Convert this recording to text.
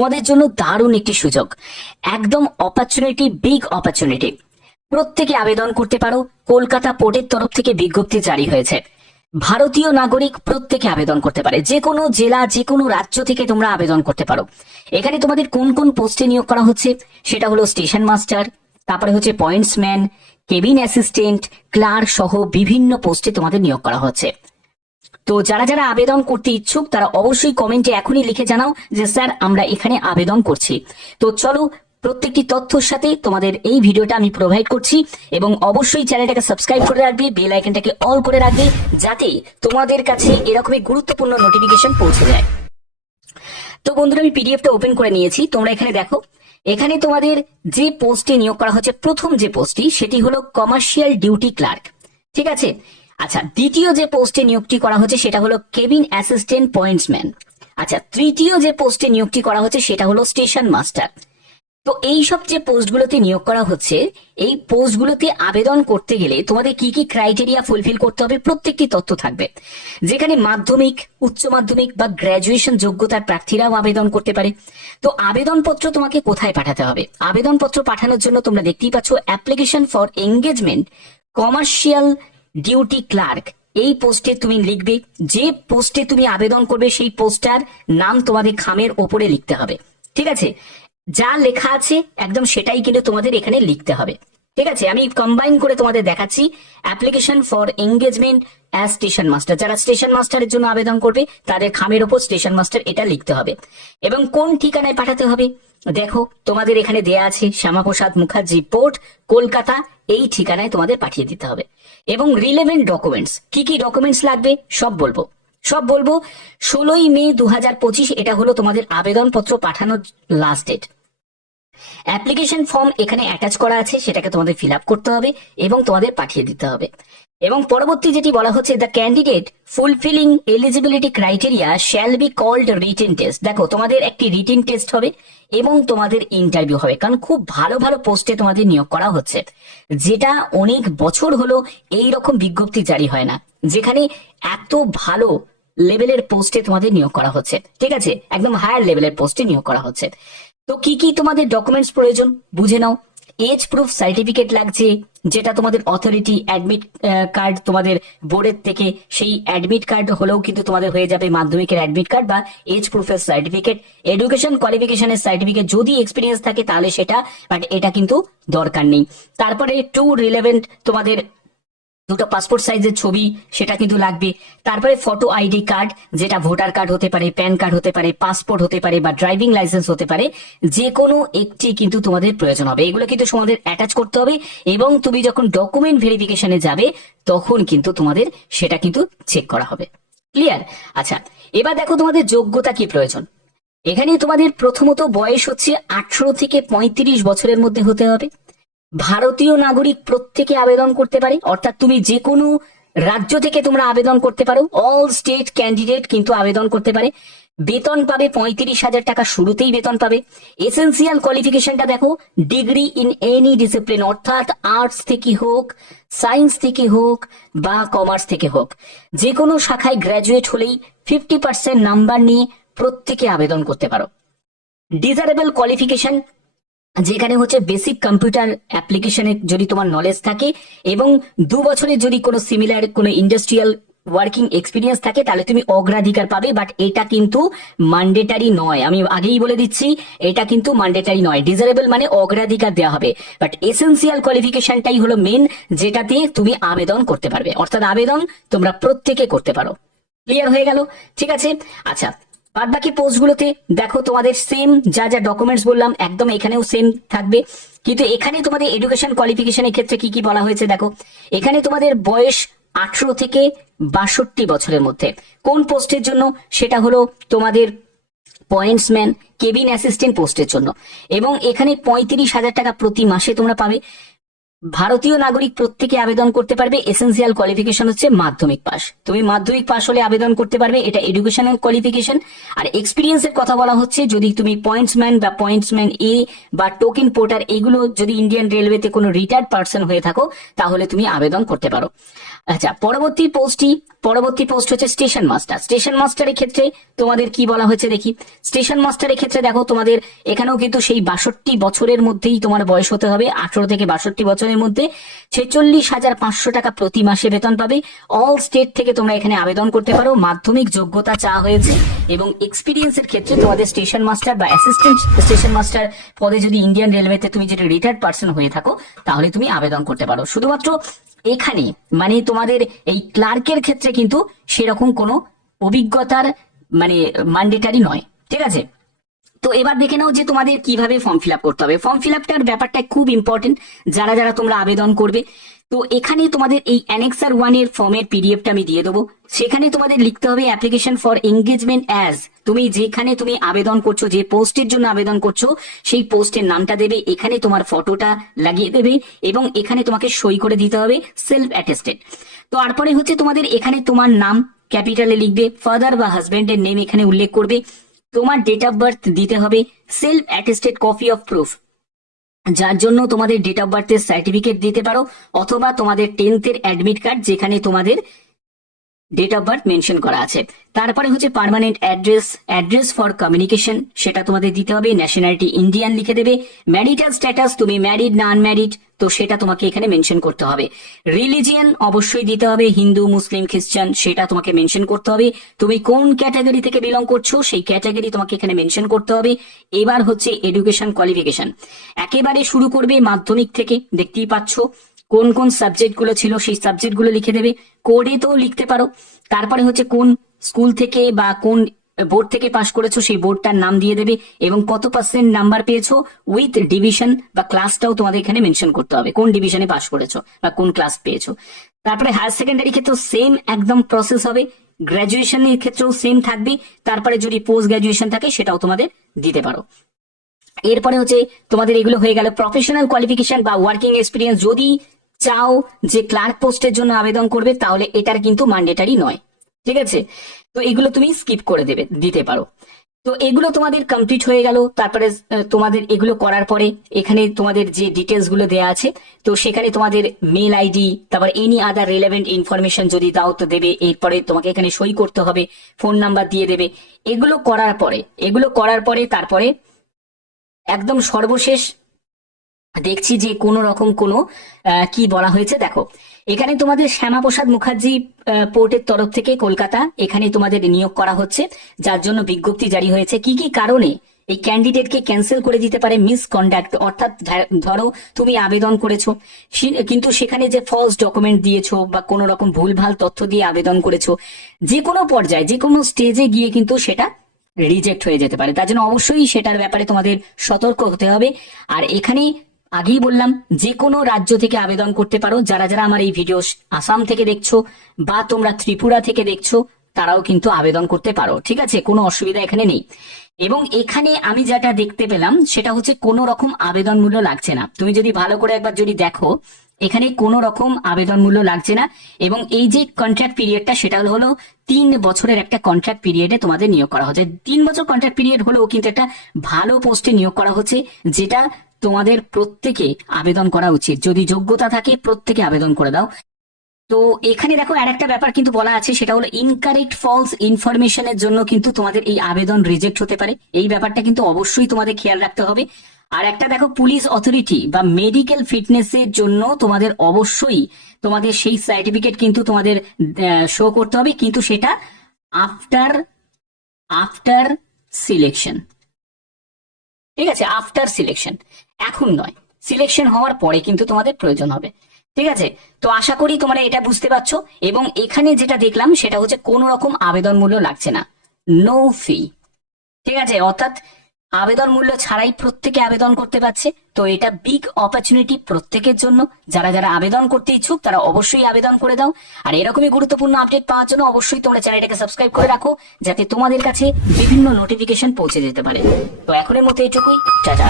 তোমাদের জন্য দারুণ একটি সুযোগ। একদম অপরচুনিটি বিগ অপরচুনিটি প্রত্যেকে আবেদন করতে পারো। কলকাতা পোর্টের তরফ থেকে বিজ্ঞপ্তি জারি হয়েছে। ভারতীয় নাগরিক প্রত্যেকে আবেদন করতে পারে। যে কোনো জেলা, যে কোনো রাজ্য থেকে তোমরা আবেদন করতে পারো। এখানে তোমাদের কোন কোন পোস্টে নিয়োগ করা হচ্ছে সেটা হলো স্টেশন মাস্টার, তারপরে হচ্ছে পয়েন্টসম্যান, কেবিন অ্যাসিস্ট্যান্ট, ক্লার্ক সহ বিভিন্ন পোস্টে তোমাদের নিয়োগ করা হচ্ছে। তো যারা যারা আবেদন করতে ইচ্ছুক, তারা অবশ্যই কমেন্টে এখনই লিখে জানাও যে, স্যার, আমরা এখানে আবেদন করছি। তো চলো, প্রত্যেকটি তথ্যর সাথে তোমাদের এই ভিডিওটা আমি প্রোভাইড করছি এবং অবশ্যই চ্যানেলটাকে সাবস্ক্রাইব করে রাখবে বেল আইকনটাকে অল করে রাখবে, যাতে তোমাদের কাছে এরকমই গুরুত্বপূর্ণ নোটিফিকেশন পৌঁছে যায়। তো বন্ধুরা, আমি পিডিএফটা ওপেন করে নিয়েছি। তোমরা এখানে দেখো, এখানে তোমাদের যে পোস্টে নিয়োগ করা হচ্ছে, প্রথম যে পোস্টটি সেটি হলো কমার্শিয়াল ডিউটি ক্লার্ক ঠিক আছে? আচ্ছা দ্বিতীয় যে পোস্টে নিয়োগটি করা হচ্ছে সেটা হলো কেবিন অ্যাসিস্ট্যান্ট পয়েন্টসম্যান। আচ্ছা তৃতীয় যে পোস্টে নিয়োগটি করা হচ্ছে সেটা হলো স্টেশন মাস্টার। তো এই সব যে পোস্টগুলোতে নিয়োগ করা হচ্ছে, এই পোস্টগুলোতে আবেদন করতে গেলে তোমাদের কি কি ক্রাইটেরিয়া ফুলফিল করতে হবে প্রত্যেকটি তথ্য থাকবে। যেখানে মাধ্যমিক, উচ্চ মাধ্যমিক বা গ্র্যাজুয়েশন যোগ্যতার প্রার্থীরাও আবেদন করতে পারে। তো আবেদনপত্র তোমাকে কোথায় পাঠাতে হবে? আবেদনপত্র পাঠানোর জন্য তোমরা দেখতেই পাচ্ছ application for engagement, commercial duty clerk. এই পোস্টে তুমি লিখবে, যে পোস্টে তুমি আবেদন করবে সেই পোস্টার নাম তোমাদের খামের ওপরে লিখতে হবে। ঠিক আছে? যা লেখা আছে, একদম সেটাই কিন্তু তোমাদের এখানে লিখতে হবে। ঠিক আছে? আমি কম্বাইন করে তোমাদের দেখাচ্ছি। Application for engagement as station master যারা স্টেশন মাস্টারের জন্য আবেদন করবে, তাদের খামের ওপর স্টেশন মাস্টার এটা লিখতে হবে। এবং কোন ঠিকানায় পাঠাতে হবে? দেখো, তোমাদের এখানে দেয়া আছে শ্যামাপ্রসাদ মুখার্জি পোর্ট কলকাতা, এই ঠিকানায় তোমাদের পাঠিয়ে দিতে হবে। এবং রিলেভেন্ট ডকুমেন্টস কি কি ডকুমেন্টস লাগবে, সব বলব। সব বলব, ষোলোই মে দু হাজার পঁচিশ এটা হলো তোমাদের আবেদনপত্র পাঠানোর লাস্ট ডেট অ্যাপ্লিকেশন ফর্ম এখানে অ্যাটাচ করা আছে, সেটাকে তোমাদের ফিল করতে হবে এবং তোমাদের পাঠিয়ে দিতে হবে। এবং পরবর্তী যেটি বলা হচ্ছে the candidate fulfilling eligibility criteria shall be called written test দেখো, তোমাদের একটি রিটেন টেস্ট হবে এবং তোমাদের ইন্টারভিউ হবে, কারণ খুব ভালো ভালো পোস্টে তোমাদের নিয়োগ করা হচ্ছে, যেটা অনেক বছর হলো এই রকম বিজ্ঞপ্তি জারি হয় না, যেখানে এত ভালো লেভেলের পোস্টে তোমাদের নিয়োগ করা হচ্ছে, ঠিক আছে? একদম হায়ার লেভেলের পোস্টে নিয়োগ করা হচ্ছে। তো কি কি তোমাদের ডকুমেন্টস প্রয়োজন? বুঝে নাও। এজ প্রুফ সার্টিফিকেট লাগছে, যেটা তোমাদের অথরিটি অ্যাডমিট কার্ড তোমাদের বোর্ডের থেকে সেই অ্যাডমিট কার্ড হলেও কিন্তু তোমাদের হয়ে যাবে মাধ্যমিকের অ্যাডমিট কার্ড বা এজ প্রুফের সার্টিফিকেট এডুকেশন কোয়ালিফিকেশনের সার্টিফিকেট যদি এক্সপিরিয়েন্স থাকে তাহলে সেটা বাট এটা কিন্তু দরকার নেই। তারপরে টু রিলেভেন্ট তোমাদের দুটো পাসপোর্ট সাইজের ছবি, সেটা কিন্তু লাগবে। তারপরে ফটো আইডি কার্ড যেটা ভোটার কার্ড হতে পারে প্যান কার্ড হতে পারে পাসপোর্ট হতে পারে বা ড্রাইভিং লাইসেন্স হতে পারে যে কোনো একটি কিন্তু তোমাদের প্রয়োজন হবে। এগুলো কিন্তু তোমাদের অ্যাটাচ করতে হবে এবং তুমি যখন ডকুমেন্ট ভেরিফিকেশনে যাবে, তখন কিন্তু তোমাদের সেটা কিন্তু চেক করা হবে। ক্লিয়ার আচ্ছা এবার দেখো তোমাদের যোগ্যতা কি প্রয়োজন। এখানে তোমাদের প্রথমত বয়স হচ্ছে আঠারো থেকে পঁয়ত্রিশ বছরের মধ্যে হতে হবে। ভারতীয় নাগরিক প্রত্যেকে আবেদন করতে পারে। অর্থাৎ তুমি যে কোনো রাজ্য থেকে তোমরা আবেদন করতে পারো। অল স্টেট ক্যান্ডিডেট কিন্তু আবেদন করতে পারে। বেতন পাবে পঁয়ত্রিশ হাজার টাকা, শুরুতেই বেতন পাবে। এসেন্সিয়াল কোয়ালিফিকেশনটা দেখো ডিগ্রি ইন এনি ডিসিপ্লিন অর্থাৎ আর্টস থেকে হোক সায়েন্স থেকে হোক, বা কমার্স থেকে হোক। যে কোনো শাখায় গ্র্যাজুয়েট হলেই ফিফটি পার্সেন্ট নাম্বার নিয়ে প্রত্যেকে আবেদন করতে পারো। ডিজারেবল কোয়ালিফিকেশন যেখানে হচ্ছে বেসিক কম্পিউটার অ্যাপ্লিকেশনে যদি তোমার নলেজ থাকে এবং দু বছরের যদি কোনো সিমিলার কোনো ইন্ডাস্ট্রিয়াল ওয়ার্কিং এক্সপিরিয়েন্স থাকে, তাহলে তুমি অগ্রাধিকার পাবে বাট এটা কিন্তু মান্ডেটারি নয়। আমি আগেই বলে দিচ্ছি, এটা কিন্তু মান্ডেটারি নয়। ডিজারেবল মানে অগ্রাধিকার দেওয়া হবে। বাট এসেন্সিয়াল কোয়ালিফিকেশনটাই হলো মেন যেটাতে তুমি আবেদন করতে পারবে। অর্থাৎ আবেদন তোমরা প্রত্যেকে করতে পারো। ক্লিয়ার হয়ে গেল? ঠিক আছে? আচ্ছা বাদ বাকি পোস্টগুলোতে দেখো তোমাদের সেম যা যা ডকুমেন্টস বললাম, একদম এখানেও সেম থাকবে। কিন্তু এখানে তোমাদের এডুকেশন কোয়ালিফিকেশনের ক্ষেত্রে কি কি বলা হয়েছে দেখো। এখানে তোমাদের বয়স আঠারো থেকে বাষট্টি বছরের মধ্যে। কোন পোস্টের জন্য? সেটা হলো তোমাদের পয়েন্টসম্যান কেবিন অ্যাসিস্ট্যান্ট পোস্টের জন্য। এবং এখানে পঁয়ত্রিশ হাজার টাকা প্রতি মাসে তোমরা পাবে। ভারতীয় নাগরিক প্রত্যেকে আবেদন করতে পারবে। এসেন্সিয়াল কোয়ালিফিকেশন হচ্ছে মাধ্যমিক পাস তুমি মাধ্যমিক পাস হলে আবেদন করতে পারবে। এটা এডুকেশনাল কোয়ালিফিকেশন আর এক্সপিরিয়েন্সের কথা বলা হচ্ছে, যদি তুমি পয়েন্টসম্যান বা পয়েন্টসম্যান এ বা টোকেন পোর্টার এগুলো যদি ইন্ডিয়ান রেলওয়েতে কোনো রিটায়ার্ড পার্সন হয়ে থাকো, তাহলে তুমি আবেদন করতে পারো। আচ্ছা পরবর্তী পোস্টটি পরবর্তী পোস্ট হচ্ছে স্টেশন মাস্টার স্টেশন মাস্টারের ক্ষেত্রে তোমাদের কি বলা হয়েছে দেখি? স্টেশন মাস্টারের ক্ষেত্রে দেখো, তোমাদের এখানেও কিন্তু সেই বাষট্টি বছরের মধ্যেই তোমার বয়স হতে হবে। আঠারো থেকে বাষট্টি বছরের মধ্যে ছেচল্লিশ হাজার পাঁচশো টাকা প্রতি মাসে বেতন পাবে। অল স্টেট থেকে তোমরা এখানে আবেদন করতে পারো। মাধ্যমিক যোগ্যতা চা হয়েছে এবং এক্সপিরিয়েন্সের ক্ষেত্রে তোমাদের স্টেশন মাস্টার বা অ্যাসিস্ট্যান্ট স্টেশন মাস্টার পদে যদি ইন্ডিয়ান রেলওয়েতে তুমি যদি রিটায়ার্ড পার্সন হয়ে থাকো, তাহলে তুমি আবেদন করতে পারো। শুধুমাত্র এখানে মানে তোমাদের এই ক্লার্কের ক্ষেত্রে কিন্তু সেরকম কোনো অভিজ্ঞতার মানে ম্যান্ডেটারি নয়। ঠিক আছে? তো এবার দেখে নাও যে তোমাদের কীভাবে ফর্ম ফিল করতে হবে। ফর্ম ফিল আপটার ব্যাপারটা খুব ইম্পর্টেন্ট যারা যারা তোমরা আবেদন করবে। তো এখানে তোমাদের এই অ্যানেক্সার ওয়ানের ফর্মের পিডিএফটা আমি দিয়ে দেবো। সেখানে তোমাদের লিখতে হবে অ্যাপ্লিকেশন ফর এঙ্গেজমেন্ট অ্যাজ তুমি যেখানে তুমি আবেদন করছ, যে পোস্টের জন্য আবেদন করছ, সেই পোস্টের নামটা দেবে। এখানে তোমার ফটোটা লাগিয়ে দেবে এবং এখানে তোমাকে সই করে দিতে হবে সেলফ অ্যাটেস্টেড তো তারপরে হচ্ছে তোমাদের এখানে তোমার নাম ক্যাপিটালে লিখবে ফাদার বা হাজবেন্ডের নেম এখানে উল্লেখ করবে। তোমার ডেট অফ বার্থ দিতে হবে self attested copy of proof যার জন্য তোমাদের ডেট অফ বার্থের সার্টিফিকেট দিতে পারো, অথবা তোমাদের টেন্থের অ্যাডমিট কার্ড যেখানে তোমাদের ডেট অফ বার্থ মেনশন করা আছে। তারপরে হচ্ছে permanent address address for communication সেটা তোমাদের দিতে হবে ন্যাশনালিটি ইন্ডিয়ান লিখে দেবে। ম্যারিটাল স্ট্যাটাস তুমি ম্যারিড না আনম্যারিড তো সেটা তোমাকে এখানে মেনশন করতে হবে। রিলিজিয়ান অবশ্যই দিতে হবে, হিন্দু, মুসলিম, খ্রিস্টান, সেটা তোমাকে মেনশন করতে হবে। তুমি কোন ক্যাটাগরি থেকে বিলং করছ, সেই ক্যাটাগরি তোমাকে এখানে মেনশন করতে হবে। এবার হচ্ছে এডুকেশন কোয়ালিফিকেশন একেবারে শুরু করবে মাধ্যমিক থেকে, দেখতেই পাচ্ছ। কোন কোন সাবজেক্টগুলো ছিল সেই সাবজেক্টগুলো লিখে দেবে। কোডে তো লিখতে পারো। তারপরে হচ্ছে কোন স্কুল থেকে বা কোন বোর্ড থেকে পাশ করেছ সেই বোর্ডটার নাম দিয়ে দেবে এবং কত পার্সেন্ট নাম্বার পেয়েছ উইথ ডিভিশন বা ক্লাসটাও তোমাদের এখানে মেনশন করতে হবে, কোন ডিভিশনে পাশ করেছ বা কোন ক্লাস পেয়েছ। তারপরে হায়ার সেকেন্ডারি ক্ষেত্রেও সেম একদম প্রসেস হবে গ্রাজুয়েশনের ক্ষেত্রেও সেম থাকবে, তারপরে যদি পোস্ট গ্রাজুয়েশন থাকে সেটাও তোমাদের দিতে পারো। এরপরে হচ্ছে তোমাদের এগুলো হয়ে গেল প্রফেশনাল কোয়ালিফিকেশন বা ওয়ার্কিং এক্সপিরিয়েন্স যদি চাও যে ক্লার্ক পোস্টের জন্য আবেদন করবে, তাহলে এটার কিন্তু ম্যান্ডেটারি নয়। ঠিক আছে? তো এগুলো তুমি স্কিপ করে দেবে, দিতে পারো। তো এগুলো তোমাদের কমপ্লিট হয়ে গেল। তারপরে তোমাদের এগুলো করার পরে এখানে তোমাদের যে ডিটেলসগুলো দেওয়া আছে, তো সেখানে তোমাদের মেল আইডি তারপর এনি আদার রিলেভেন্ট ইনফরমেশন যদি দাও তো দেবে। এরপরে তোমাকে এখানে সই করতে হবে ফোন নাম্বার দিয়ে দেবে। এগুলো করার পরে, এগুলো করার পরে তারপরে একদম সর্বশেষ দেখছি যে কোন রকম কোনো কি বলা হয়েছে। দেখো, এখানে তোমাদের শ্যামাপ্রসাদ মুখার্জি পোর্টের তরফ থেকে কলকাতা, এখানে তোমাদের নিয়োগ করা হচ্ছে। যার জন্য বিজ্ঞপ্তি জারি হয়েছে। কি কি কারণে এই ক্যান্ডিডেটকে ক্যান্সেল করে দিতে পারে মিসকন্ডাক্ট অর্থাৎ ধরো, তুমি আবেদন করেছ কিন্তু সেখানে যে ফলস ডকুমেন্ট দিয়েছ বা কোনো রকম ভুলভাল তথ্য দিয়ে আবেদন করেছ, যে কোনো পর্যায়ে, যে কোনো স্টেজে গিয়ে কিন্তু সেটা রিজেক্ট হয়ে যেতে পারে। তার জন্য অবশ্যই সেটার ব্যাপারে তোমাদের সতর্ক হতে হবে। আর এখানে আগেই বললাম যে কোনো রাজ্য থেকে আবেদন করতে পারো। যারা যারা আমার এই ভিডিও আসাম থেকে দেখছ বা তোমরা ত্রিপুরা থেকে দেখছ, তারাও কিন্তু আবেদন করতে পারো। ঠিক আছে? কোনো অসুবিধা এখানে নেই। এবং এখানে আমি যেটা দেখতে পেলাম, সেটা হচ্ছে কোনো রকম আবেদন মূল্য লাগছে না। তুমি যদি ভালো করে একবার যদি দেখো, এখানে কোনো রকম আবেদন মূল্য লাগছে না। এবং এই যে কন্ট্রাক্ট পিরিয়ডটা সেটা হলো তিন বছরের একটা কন্ট্রাক্ট পিরিয়ডে তোমাদের নিয়োগ করা হচ্ছে। তিন বছর কন্ট্রাক্ট পিরিয়ড হলেও কিন্তু একটা ভালো পোস্টে নিয়োগ করা হচ্ছে, যেটা তোমাদের প্রত্যেকে আবেদন করা উচিত। যদি যোগ্যতা থাকে, প্রত্যেকে আবেদন করে দাও। তো এখানে দেখো আরেকটা ব্যাপার কিন্তু বলা আছে, সেটা হলো ইনকারেক্ট ফলস ইনফরমেশনের জন্য কিন্তু তোমাদের এই আবেদন রিজেক্ট হতে পারে। এই ব্যাপারটা কিন্তু অবশ্যই তোমাদের খেয়াল রাখতে হবে। আর একটা দেখো পুলিশ অথরিটি বা মেডিকেল ফিটনেসের জন্য তোমাদের অবশ্যই তোমাদের সেই সার্টিফিকেট কিন্তু তোমাদের শো করতে হবে। কিন্তু সেটা আফটার আফটার সিলেকশন ঠিক আছে? আফটার সিলেকশন এখন নয়। সিলেকশন হওয়ার পরে কিন্তু তোমাদের প্রয়োজন হবে। ঠিক আছে? তো আশা করি তোমরা এটা বুঝতে পারছ এবং এখানে যেটা দেখলাম সেটা হচ্ছে কোনো রকম আবেদন মূল্য লাগছে না। নো ফি ঠিক আছে? অর্থাৎ আবেদন মূল্য ছাড়াই প্রত্যেকে আবেদন করতে পারছে। তো এটা বিগ অপরচুনিটি প্রত্যেকের জন্য। যারা যারা আবেদন করতে ইচ্ছুক, তারা অবশ্যই আবেদন করে দাও। আর এরকমই গুরুত্বপূর্ণ আপডেট পাওয়ার জন্য অবশ্যই তোমরা চ্যানেলটাকে সাবস্ক্রাইব করে রাখো, যাতে তোমাদের কাছে বিভিন্ন নোটিফিকেশন পৌঁছে যেতে পারে। তো এখনের মতো এইটুকুই। টাটা।